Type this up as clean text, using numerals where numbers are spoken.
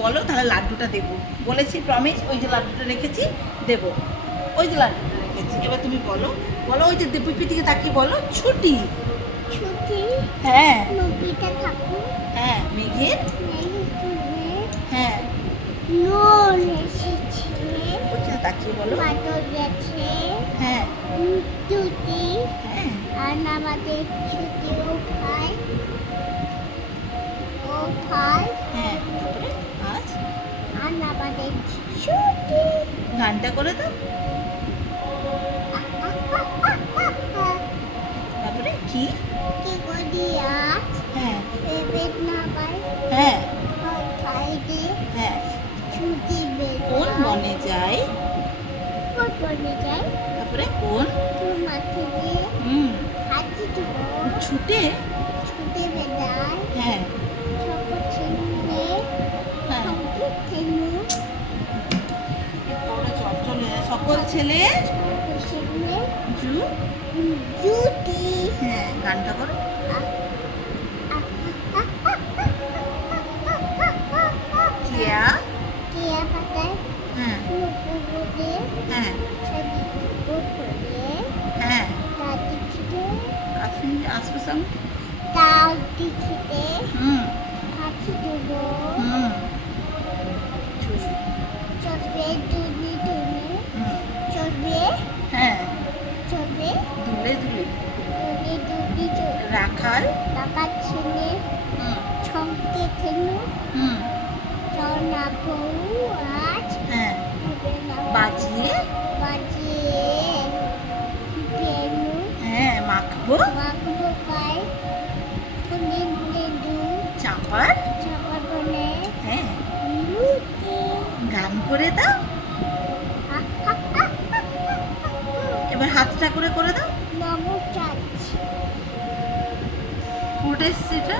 বলো, তাহলে লাড্ডুটা দেবো। বলেছি প্রমিস, ওই যে লাড্ডুটা রেখেছি দেবো, ওই যে লাড্ডুটা রেখেছি। এবার তুমি বলো, বলো ওই যে পিপিটিকে তাকিয়ে বলো ছুটি। ছুটি হ্যাঁ নদীতে থাকুন হ্যাঁ, মেঘের হ্যাঁ, নোল এসেছে ওইখানে তাকিয়ে বলো বাদল গেছে হ্যাঁ ছুটি হ্যাঁ আর আমাদের ছুটি ও খায় ও খায় হ্যাঁ। তারপরে আজ আর আমাদের ছুটি গানটা করে দাও। তারপরে কি কি করি আজ হ্যাঁ পেট না পাই হ্যাঁ খাই দি হ্যাঁ। ছুটি কোন বেড়ায় বনে যায়, কোন বনে যায় তারপরে কোন তোর মাঠে গিয়ে হাতি দেবো ছুটে ছুটে বেড়ায় হ্যাঁ ছোট ছেলে হ্যাঁ। সঙ্গে ছেলে বড় চলে সকল ছেলে ছোট ছেলে জু জুটি হ্যাঁ, গানটা করো। কেয়া টিয়া পাতায় হ্যাঁ নুপুরে হ্যাঁ ছবি করে হ্যাঁ। দাদি খিদে কাছে আসবে সাম দাদি খিদে হুম হাতি দেবো হুম চলবে দুলি দুলি হুম চলবে হ্যাঁ। চলবে দুলে দুলে দুলি দুলি চলবে রাখাল টাকা ছেলে হুম ছংকে খেলু হুম চনা বউ আজ হ্যাঁ। হবে না বাজিয়ে বাজিয়ে বেনু হ্যাঁ মাখবো মাখবো পাই ফুলে ফুলে দু চাপার চাপা বনে হ্যাঁ। লুটি গান করে দাও। এবার হাতটা করে দাও। নমস্কার ফুড এসছে এটা।